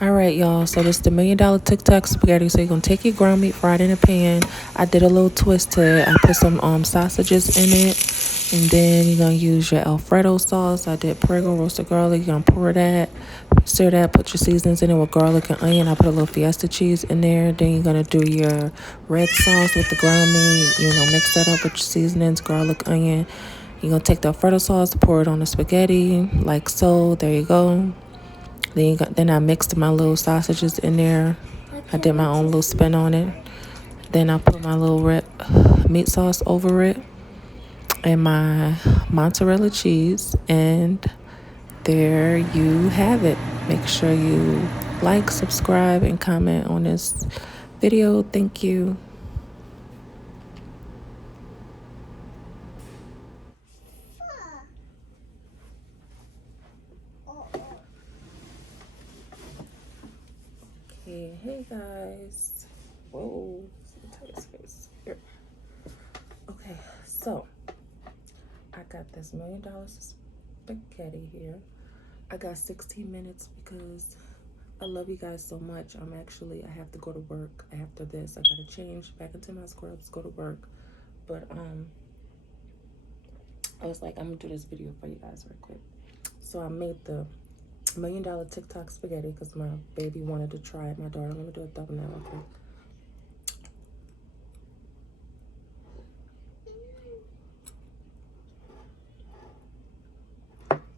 All right, y'all. So this is the $1,000,000 Tic Toc spaghetti. So you're gonna take your ground meat, fry it in a pan. I did a little twist to it. I put some sausages in it, and then you're gonna use your Alfredo sauce. I did Prego roasted garlic. You're gonna pour that, stir that, put your seasonings in it with garlic and onion. I put a little Fiesta cheese in there. Then you're gonna do your red sauce with the ground meat. Mix that up with your seasonings, garlic, onion. You're gonna take the Alfredo sauce, pour it on the spaghetti like so. There you go. Then I mixed my little sausages in there. I did my own little spin on it. Then I put my little red meat sauce over it and my mozzarella cheese. And there you have it. Make sure you like, subscribe, and comment on this video. Thank you. Okay, hey guys. Whoa, his face. Here. Okay, so I got this $1,000,000 spaghetti here. I got 16 minutes because I love you guys so much. I have to go to work after this. I gotta change back into my scrubs, go to work. But I was like, I'm gonna do this video for you guys real quick. So I made the $1,000,000 Tic Toc spaghetti because my baby wanted to try it. My daughter, let me do a thumbnail real quick.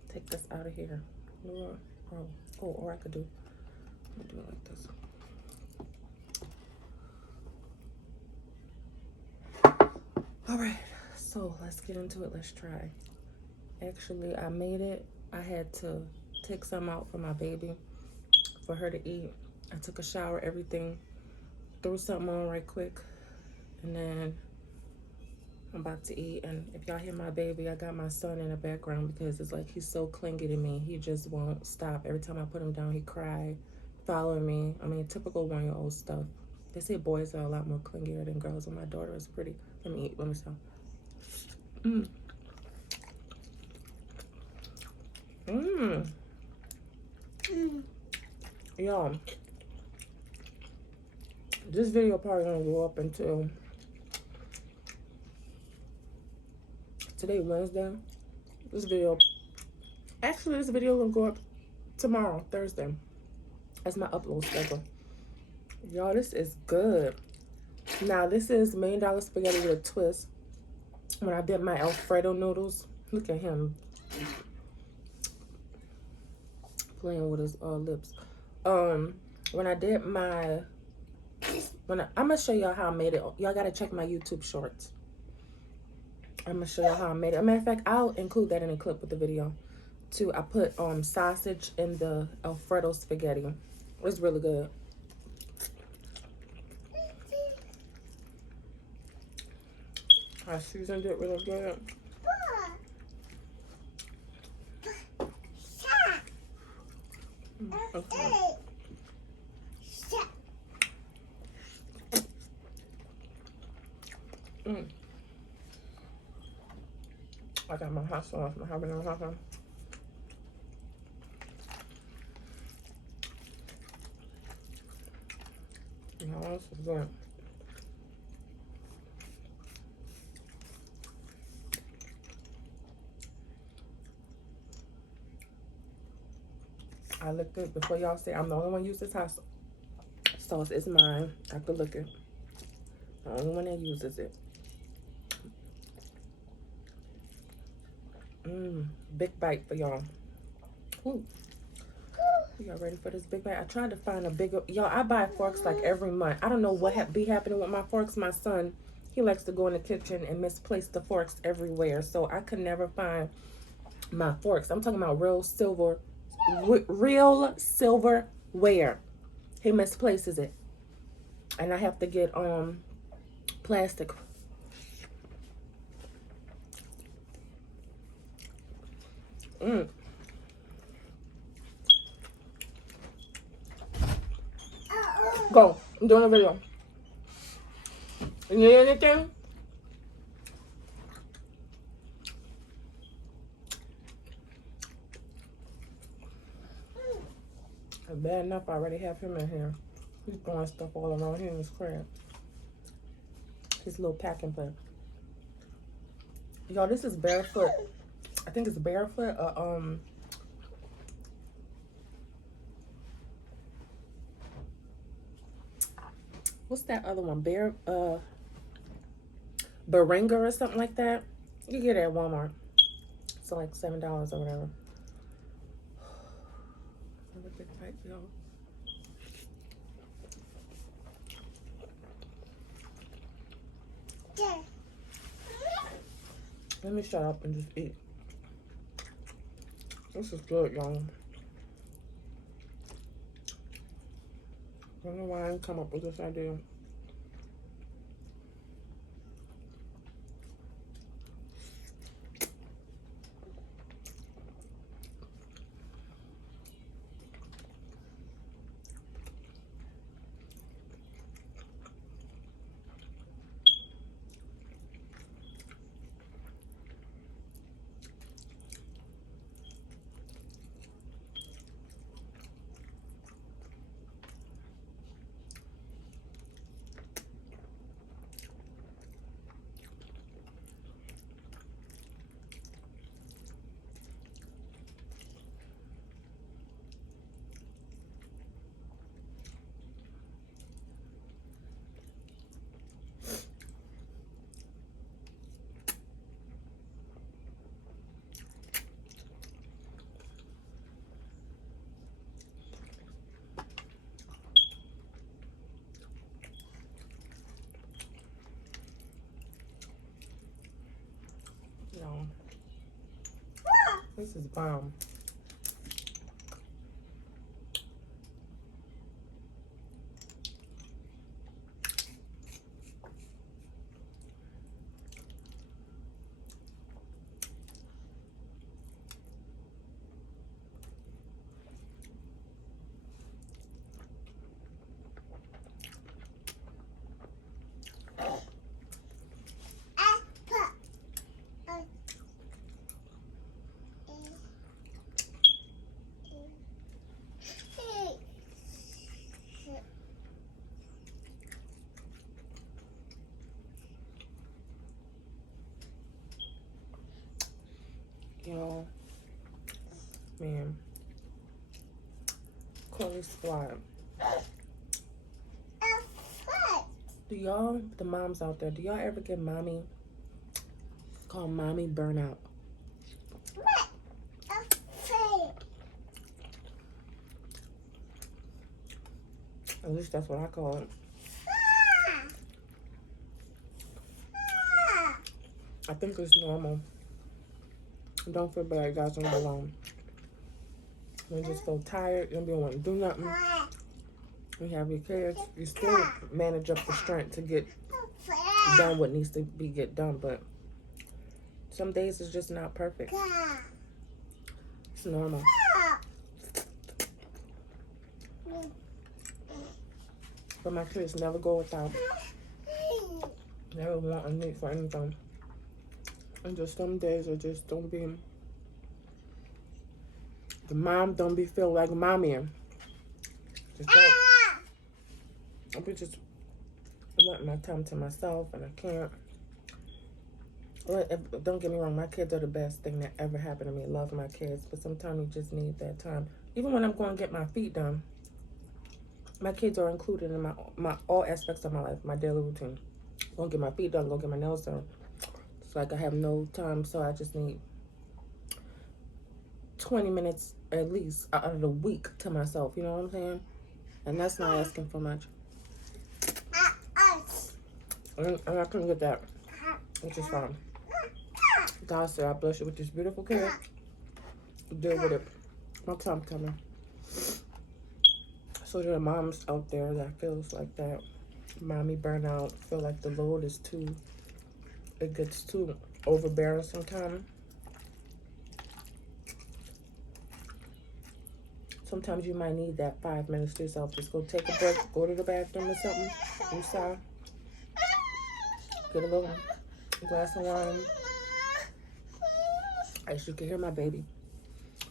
Take this out of here. Or I could do it like this. All right, so let's get into it. Let's try. Actually, I made it. I had to take some out for my baby for her to eat. I took a shower, everything, threw something on right quick, and then I'm about to eat. And if y'all hear my baby, I got my son in the background because it's like he's so clingy to me. He just won't stop. Every time I put him down, he cry, following me. I mean, typical 1-year-old stuff. They say boys are a lot more clingier than girls, and my daughter is pretty. Let me eat. Let me stop. Y'all, this video probably gonna go up until today, Wednesday. This video gonna go up tomorrow, Thursday. That's my upload schedule. Y'all, this is good. Now, this is $1,000,000 spaghetti with a twist. When I did my Alfredo noodles, look at him playing with his lips. When I did my, I'm gonna show y'all how I made it. Y'all gotta check my YouTube shorts. I'm gonna show y'all how I made it. As a matter of fact, I'll include that in a clip with the video too. I put sausage in the Alfredo spaghetti. It's really good. I seasoned it really good. Okay. I got my hot sauce, my habanero hot sauce. No, this is good. I looked it before y'all say I'm the only one who uses hot sauce. It's mine. I have to look it. The only one that uses it. Big bite for y'all. Ooh. Y'all ready for this big bite? I tried to find a bigger. Y'all, I buy forks like every month. I don't know what be happening with my forks. My son, he likes to go in the kitchen and misplace the forks everywhere. So I could never find my forks. I'm talking about real silverware. He misplaces it. And I have to get plastic. Go. I'm doing a video. You need anything? It's bad enough I already have him in here. He's throwing stuff all around here in his crib. His little packing plate. Y'all, this is Barefoot. I think it's Barefoot. What's that other one? Beringa or something like that. You get it at Walmart. It's like $7 or whatever. Another big bite, y'all. Let me shut up and just eat. This is good, y'all. I don't know why I didn't come up with this idea. Y'all, this is bomb. Y'all, man, Chloe Squad. Do y'all, the moms out there, do y'all ever get mommy? It's called mommy burnout. At least that's what I call it. I think it's normal. Don't feel bad, guys. Don't be alone. You just feel tired. You don't want to do nothing. You have your kids. You still manage up the strength to get done what needs to be get done. But some days it's just not perfect. It's normal. But my kids never go without. Never want a need for anything. And just some days I just don't be, the mom don't be feel like mommy. Just don't. I be just wanting my time to myself and I can't. Don't get me wrong, my kids are the best thing that ever happened to me. I love my kids, but sometimes you just need that time. Even when I'm going to get my feet done, my kids are included in my all aspects of my life, my daily routine. Go get my feet done, go get my nails done. Like I have no time, so I just need 20 minutes at least out of the week to myself, you know what I'm saying? And that's not asking for much. And I couldn't get that, which is fine. God said, I bless you with this beautiful kid. Deal with it. My time coming. So there are moms out there that feels like that. Mommy burnout, feel like the load is too, it gets too overbearing sometimes. Sometimes you might need that 5 minutes to yourself. Just go take a break, go to the bathroom or something. Inside. Get a little glass of wine. As you can hear my baby.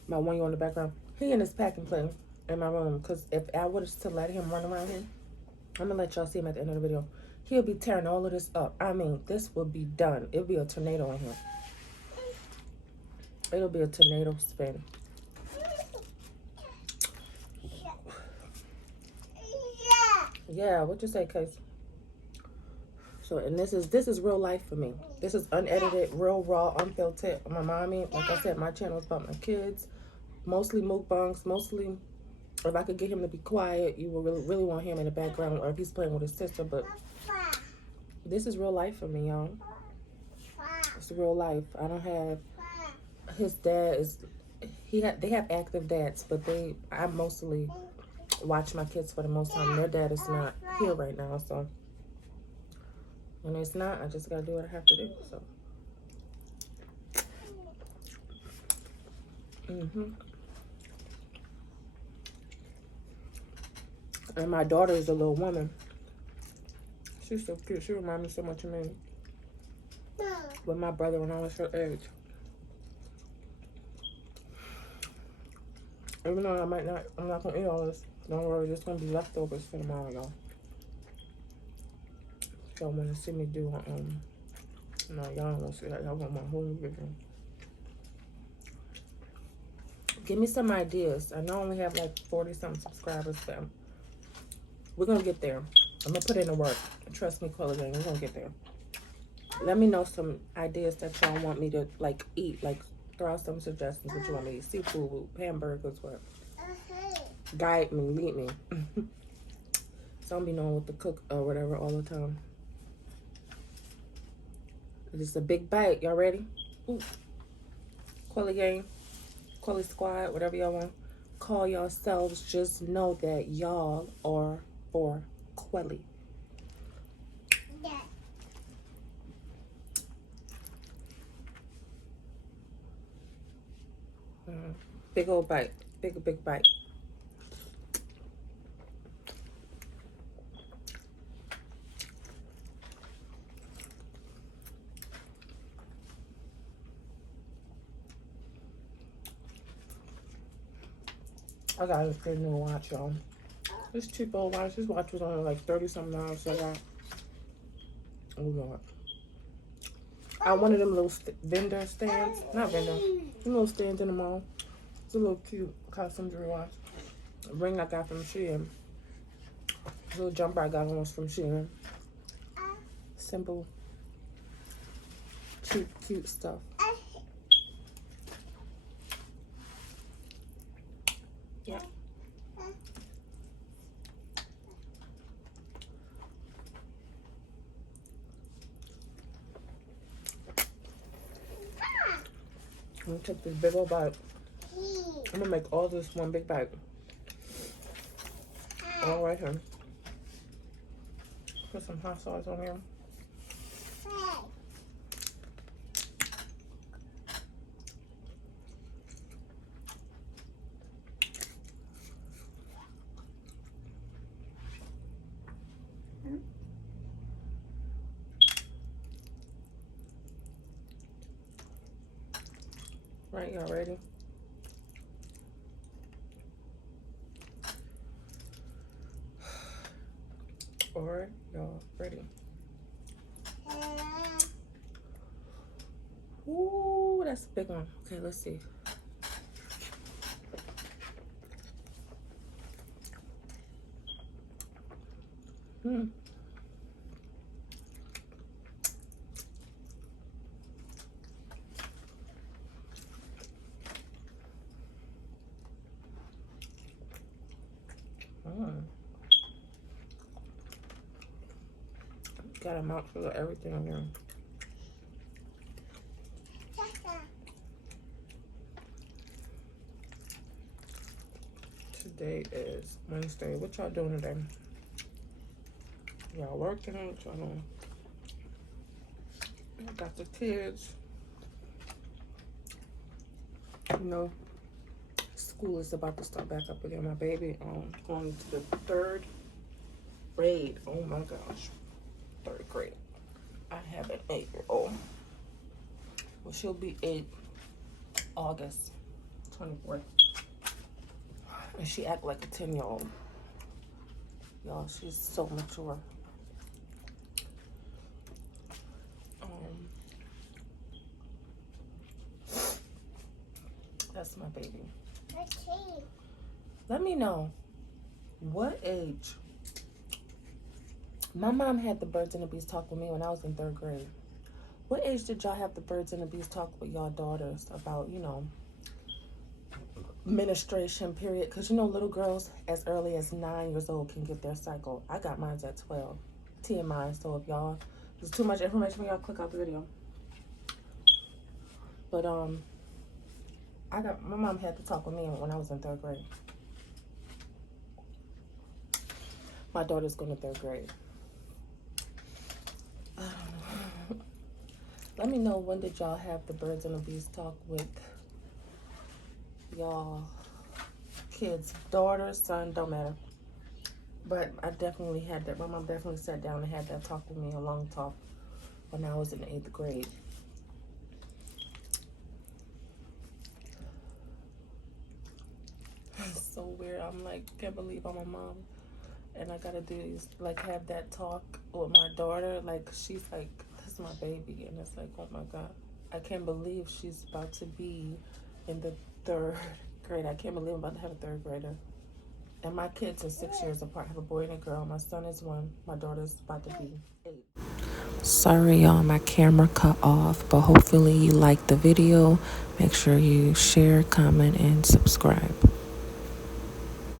My 1-year-old in the background. He in his packing plane. in my room. Because if I was to let him run around here, I'm going to let y'all see him at the end of the video. He'll be tearing all of this up. I mean, this will be done. It'll be a tornado in here. It'll be a tornado spin. Yeah, what you say, Case? So, and this is real life for me. This is unedited, real raw, unfiltered. My mommy, like I said, my channel is about my kids. Mostly mukbangs, mostly if I could get him to be quiet, you will really want him in the background, or if he's playing with his sister. But this is real life for me, y'all. It's real life. I don't have, his dad is, they have active dads, but I mostly watch my kids for the most time. Their dad is not here right now, so when it's not, I just gotta do what I have to do. So and my daughter is a little woman. She's so cute. She reminds me so much of me. With my brother when I was her age. Even though I'm not gonna eat all this. Don't worry, there's gonna be leftovers for tomorrow, y'all. Y'all wanna see me do no, y'all don't wanna see that. Y'all want my whole video. Give me some ideas. I know I only have like 40-something subscribers, but we're gonna get there. I'm gonna put in the work. Trust me, Quelle Gang, we're gonna get there. Let me know some ideas that y'all want me to like eat. Like throw out some suggestions what you want me to eat. Seafood, hamburgers, what? Guide me, lead me. So I don't be knowing what to cook or whatever all the time. Just a big bite. Y'all ready? Ooh. Quelle Gang, Quelle Squad, whatever y'all want. Call yourselves. Just know that y'all are for Quelle. Big old bite. Big bite. I got this good new watch, y'all. This cheap old watch. This watch was only like $30-something. So I got, oh Lord. I wanted them little vendor stands. Not vendor. Them little stands in the mall. It's a little cute custom jewelry watch. A ring I got from Shein. A little jumper I got almost from Shein. Simple, cheap, cute stuff. Yeah. I'm gonna take this big old bite. I'm gonna make all this one big bite. All right here. Put some hot sauce on here. Right, y'all ready? Alright, y'all ready? Ooh, that's a big one. Okay, let's see. Got a mouthful of everything in here. Today is Wednesday. What y'all doing today? Y'all working? What y'all doing? I got the kids. You know, school is about to start back up again. My baby going to the 3rd grade. Oh my gosh. 3rd grade. I have an 8-year-old. Well, she'll be 8 August 24th. And she act like a 10-year-old. Y'all, she's so mature. That's my baby. Let me know, what age? My mom had the Birds and the Bees talk with me when I was in 3rd grade. What age did y'all have the Birds and the Bees talk with y'all daughters about, you know, menstruation period? Because, you know, little girls as early as 9 years old can get their cycle. I got mine at 12. TMI, so if y'all, there's too much information for y'all, click out the video. But, my mom had to talk with me when I was in 3rd grade. My daughter's going to 3rd grade. Let me know, when did y'all have the Birds and the Bees talk with y'all kids, daughter, son, don't matter. But I definitely had that. My mom definitely sat down and had that talk with me, a long talk, when I was in 8th grade. It's so weird. I'm like, can't believe I'm a mom and I gotta do these, like, have that talk with my daughter. Like, she's like, this is my baby, and it's like, oh my God, I can't believe she's about to be in the 3rd grade. I can't believe I'm about to have a 3rd grader. And my kids are 6 years apart. I have a boy and a girl. My son is 1. My daughter's about to be 8. Sorry, y'all, my camera cut off, but hopefully you liked the video. Make sure you share, comment, and subscribe.